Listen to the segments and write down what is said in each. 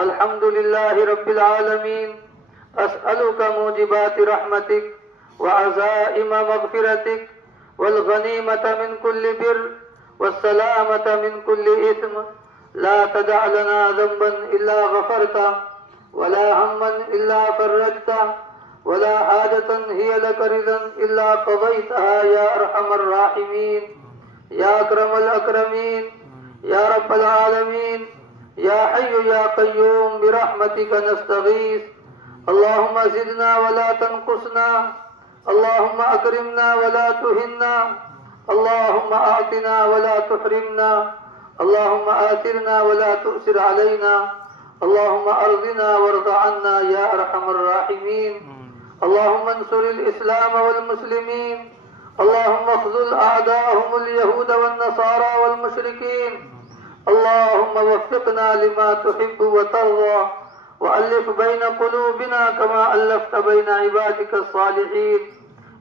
الحمد لله رب العالمين. أسألك موجبات رحمتك وعزائم مغفرتك والغنيمة من كل بر والسلامة من كل إثم. لا تدع لنا ذنبا إلا غفرته ولا هما إلا فرجته ولا حاجة هي لك رضا إلا قضيتها يا أرحم الراحمين يا أكرم الأكرمين يا رب العالمين يا حي يا قيوم برحمتك نستغيث. اللهم زدنا ولا تنقصنا، اللهم أكرمنا ولا تهنا، اللهم أعطنا ولا تحرمنا، اللهم آثرنا ولا تؤثر علينا، اللهم أرضنا وارض عنا يا أرحم الراحمين. اللهم انصر الإسلام والمسلمين، اللهم اخذل أعداءهم اليهود والنصارى والمشركين. اللهم وفقنا لما تحب وترضى وألف بين قلوبنا كما ألفت بين عبادك الصالحين.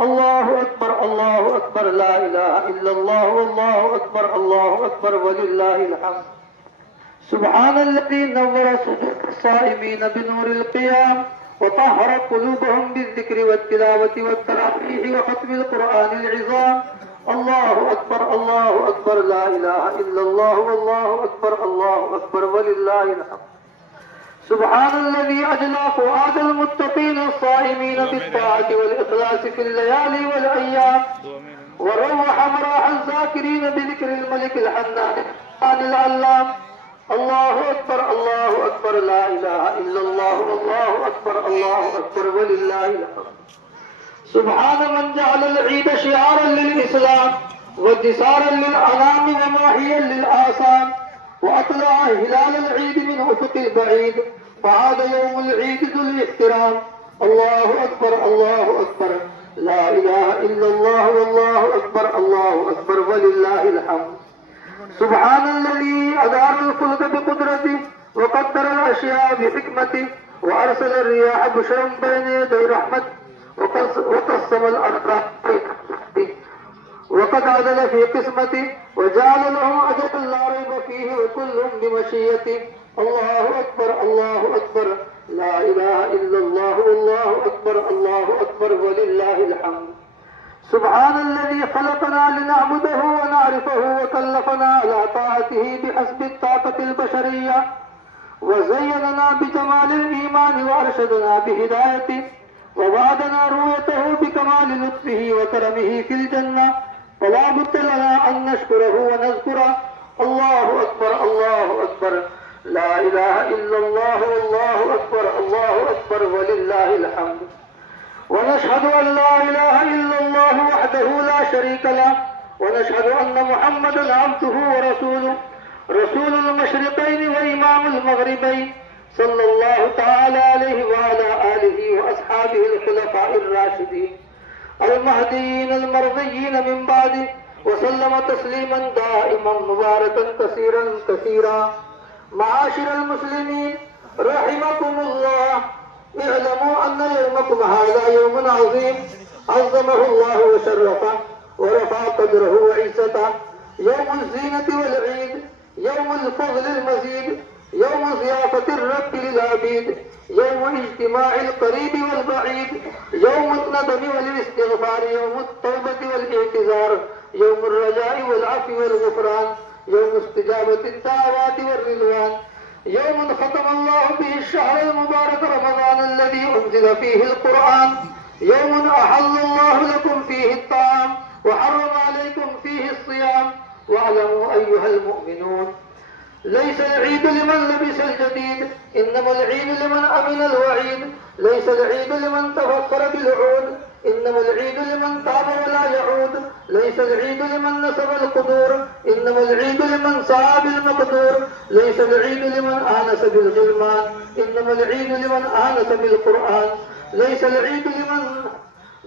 الله أكبر الله أكبر لا إله إلا الله والله أكبر الله أكبر ولله الحمد سبحان الذي نور صدور الصائمين بنور القيام وطهر قلوبهم بالذكر والتلاوة والتراويح وختم القرآن العظام الله أكبر الله أكبر لا إله إلا الله والله أكبر الله أكبر ولله الحمد سبحان الذي أجلى فؤاد المتقين الصائمين بالطاعة والإخلاص في الليالي والأيام وروح مراح الذاكرين بذكر الملك الحنان العلام الله أكبر الله أكبر لا إله إلا الله والله أكبر الله أكبر ولله الحمد سبحان من جعل العيد شعارا للإسلام وانتصارا للأنام وماحيا للآثام وأطلع هلال العيد من أفق البعيد فعاد يوم العيد ذو الاحترام الله أكبر الله أكبر لا إله إلا الله والله أكبر الله أكبر ولله الحمد سبحان الذي أدار الخلق بقدرته وقدر الأشياء بحكمته وأرسل الرياح بشرا بين يدي رحمته وقسم الأرض وقد عدل في قسمته وجعل لهم أجلا لا ريب فيه وكل بمشيته الله أكبر الله أكبر لا إله إلا الله والله أكبر الله أكبر ولله الحمد سبحان الذي خلقنا لنعبده ونعرفه وكلفنا على طاعته بحسب الطاقة البشرية وزيننا بجمال الإيمان وأرشدنا بهدايته ووعدنا رؤيته بكمال لطفه وكرمه في الجنة فلا بد لنا أن نشكره ونذكره الله أكبر الله أكبر لا إله إلا الله والله أكبر الله أكبر ولله الحمد ونشهد أن لا إله إلا الله وحده لا شريك له ونشهد أن محمدا عبده ورسوله رسول المشرقين وإمام المغربين صلى الله تعالى عليه وعلى آله وأصحابه الخلفاء الراشدين المهديين المرضيين من بعده وسلم تسليما دائما مباركا كثيرا كثيرا معاشر المسلمين رحمكم الله اعلموا أن يومكم هذا يوم عظيم عظمه الله وشرفه ورفع قدره وعزته يوم الزينة والعيد يوم الفضل المزيد يوم ضيافة الرب للعبيد يوم اجتماع القريب والبعيد يوم الندم والاستغفار يوم التوبة والاعتذار يوم الرجاء والعفو والغفران يوم استجابة الدعوات والرضوان يوم ختم الله به الشهر المبارك رمضان الذي أنزل فيه القرآن يوم أحل الله لكم فيه الطعام وحرم عليكم فيه الصيام واعلموا أيها المؤمنون ليس العيد لمن لبس الجديد إنما العيد لمن أمن الوعيد ليس العيد لمن تفكر بالعود إنما العيد لمن تاب ولا يعود ليس العيد لمن نسب القدور إنما العيد لمن سعى بالمقدور ليس العيد لمن آنس بالغلمان إنما العيد لمن آنس بالقرآن ليس العيد لمن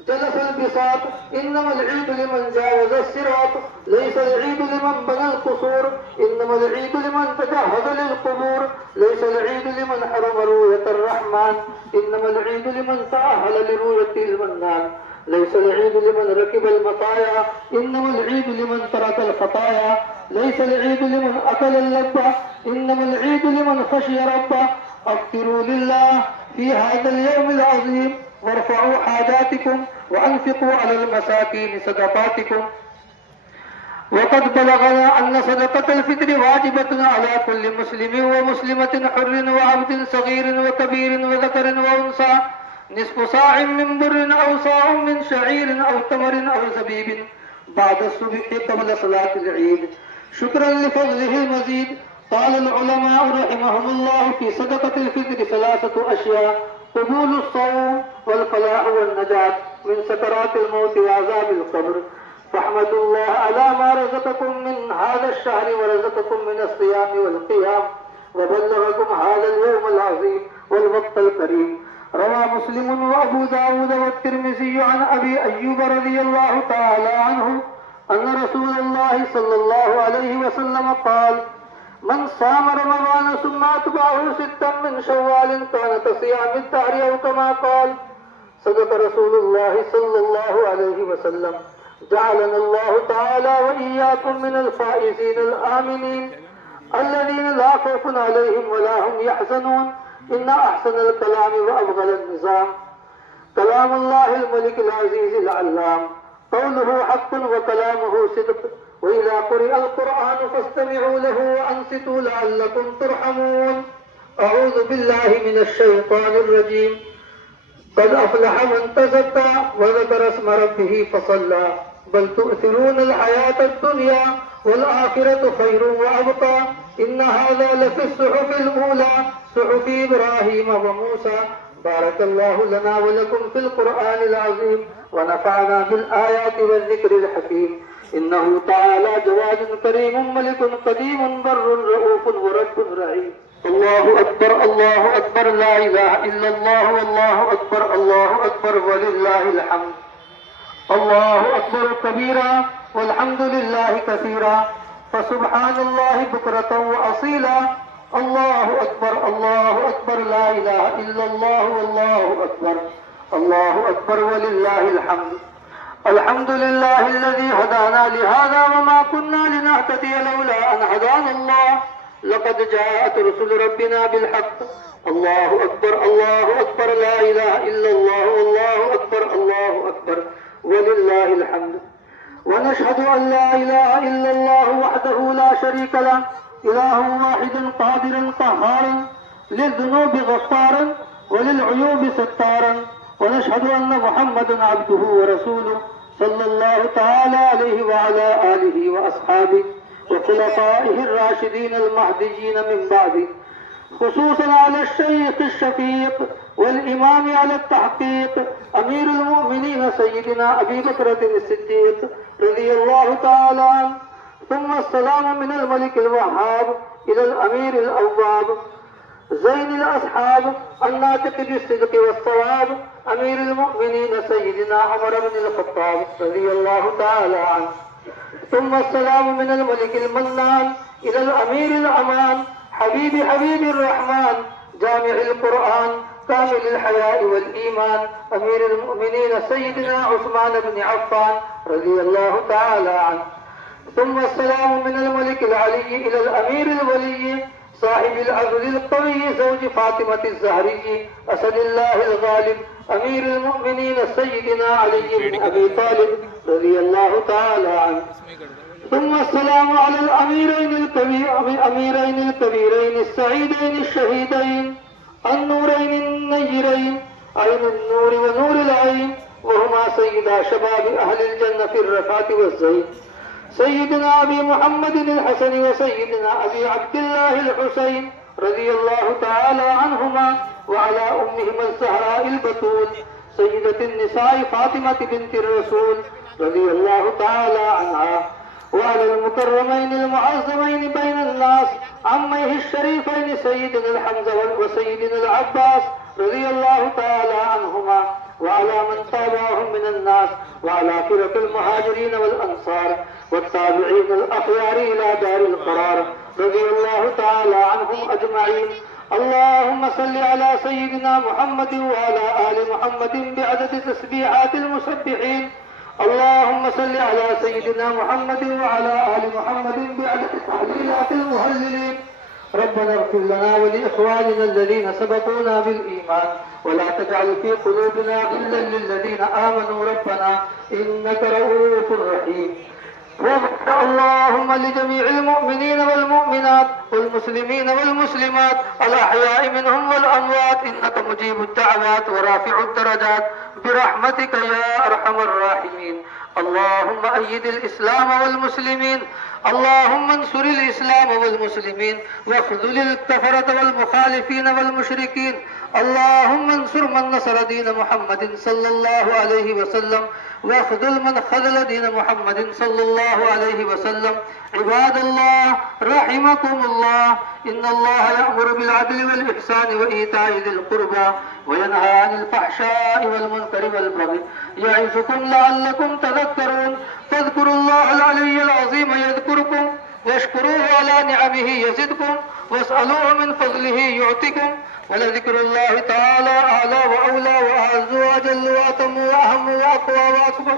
جلس البساط إنما العيد لمن جاوز الصراط ليس العيد لمن بنى القصور إنما العيد لمن تجهز للقبور ليس العيد لمن حرم رؤية الرحمن إنما العيد لمن تأهل لرؤية المنان ليس العيد لمن ركب المطايا إنما العيد لمن ترك الخطايا ليس العيد لمن أكل اللذة إنما العيد لمن خشي ربه أفطروا لله في هذا اليوم العظيم وارفعوا حاجاتكم وأنفقوا على المساكين صدقاتكم وقد بلغنا أن صدقة الفطر واجبة على كل مسلم ومسلمة حر وعبد صغير وكبير وذكر وأنثى نصف صاع من بر أو صاع من شعير أو تمر أو زبيب بعد الصبح قبل صلاة العيد شكرا لفضله المزيد قال العلماء رحمهم الله في صدقة الفطر ثلاثة أشياء قبول الصوم والفلاح والنجاة من سكرات الموت وعذاب القبر فاحمدوا الله على ما رزقكم من هذا الشهر ورزقكم من الصيام والقيام وبلغكم هذا اليوم العظيم والوقت الكريم روى مسلم وأبو داود والترمذي عن أبي أيوب رضي الله تعالى عنه أن رسول الله صلى الله عليه وسلم قال من صام رمضان ثم أتبعه ستا من شوال كان كصيام الدهر أو كما قال صدق رسول الله صلى الله عليه وسلم. جعلنا الله تعالى وإياكم من الفائزين الآمنين الذين لا خوف عليهم ولا هم يحزنون. إن أحسن الكلام وأفضل النظام كلام الله الملك العزيز العلام، قوله حق وكلامه صدق. وإذا قرئ القرآن فاستمعوا له وأنصتوا لعلكم ترحمون. أعوذ بالله من الشيطان الرجيم. قد أفلح من تزكى وذكر اسم ربه فصلى بل تؤثرون الحياة الدنيا والآخرة خير وأبقى إن هذا لفي الصحف الأولى صحف إبراهيم وموسى. بارك الله لنا ولكم في القرآن العظيم ونفعنا بالآيات والذكر الحكيم. إنه تعالى جواد كريم ملك قديم بر رؤوف ورب رحيم. الله أكبر الله أكبر لا إله إلا الله والله أكبر الله أكبر ولله الحمد. الله أكبر كبيرا والحمد لله كثيرا فسبحان الله بكرة وأصيلا. الله أكبر لا إله إلا الله والله أكبر الله أكبر ولله الحمد. الحمد لله الذي هدانا لهذا وما كنا لنهتدي لولا أن هدانا الله. لقد جاءت رسل ربنا بالحق. الله أكبر لا إله إلا الله والله أكبر الله أكبر ولله الحمد. ونشهد أن لا إله إلا الله وحده لا شريك له إله واحد قادر قهار للذنوب غفارا وللعيوب ستارا. ونشهد أن محمدا عبده ورسوله صلى الله تعالى عليه وعلى آله وأصحابه وخلفائه الراشدين المهديين من بعده، خصوصا على الشيخ الشفيق والإمام على التحقيق أمير المؤمنين سيدنا أبي بكر الصديق رضي الله تعالى عنه. ثم السلام من الملك الوهاب إلى الأمير الأواب زين الأصحاب الناطق بالصدق والصواب أمير المؤمنين سيدنا عمر بن الخطاب رضي الله تعالى عنه. ثم السلام من الملك المنان إلى الأمير الأمان حبيب الرحمن جامع القرآن كامل الحياء والإيمان أمير المؤمنين سيدنا عثمان بن عفان رضي الله تعالى عنه. ثم السلام من الملك العلي إلى الأمير الولي صاحب العدل القوي زوج فاطمة الزهري أسد الله الغالب أمير المؤمنين سيدنا علي بن أبي طالب رضي الله تعالى عنه. ثم السلام على الأميرين الكبيرين السعيدين الشهيدين النورين النيرين عين النور ونور العين وهما سيدا شباب أهل الجنة في الرفعة والزين سيدنا أبي محمد الحسن وسيدنا أبي عبد الله الحسين رضي الله تعالى عنهما وعلى أمهما الزهراء البتول سيدة النساء فاطمة بنت الرسول رضي الله تعالى عنها وعلى المكرمين المعظمين بين الناس عميه الشريفين سيدنا الحمزة وسيدنا العباس رضي الله تعالى عنهما وعلى من تابعهم من الناس وعلى فرق المهاجرين والأنصار والتابعين الأخيار إلى دار القرار رضي الله تعالى عنهم أجمعين. اللهم صل على سيدنا محمد وعلى آل محمد بعدد تسبيحات المسبحين. اللهم صل على سيدنا محمد وعلى آل محمد بعدد تحليلات المهللين. ربنا اغفر لنا ولإخواننا الذين سبقونا بالإيمان ولا تجعل في قلوبنا غلا للذين آمنوا ربنا إنك رؤوف رحيم. اللهم لجميع المؤمنين والمؤمنات والمسلمين والمسلمات الأحياء منهم والأموات إنك مجيب الدعوات ورافع الدرجات برحمتك يا أرحم الراحمين. اللهم أيد الإسلام والمسلمين. اللهم انصر الإسلام والمسلمين واخذل الكفرة والمخالفين والمشركين. اللهم انصر من نصر دين محمد صلى الله عليه وسلم واخذل من خذل دين محمد صلى الله عليه وسلم. عباد الله رحمكم الله إن الله يأمر بالعدل والإحسان وإيتاء ذي القربى وينهى عن الفحشاء والمنكر والبغي يعظكم لعلكم تذكرون. فاذكروا الله العلي العظيم يذكركم واشكروه على نعمه يزدكم واسألوه من فضله يعطكم ولذكر الله تعالى أعلى وأولى وأعز وأجل وأتم وأهم وأقوى وأكبر.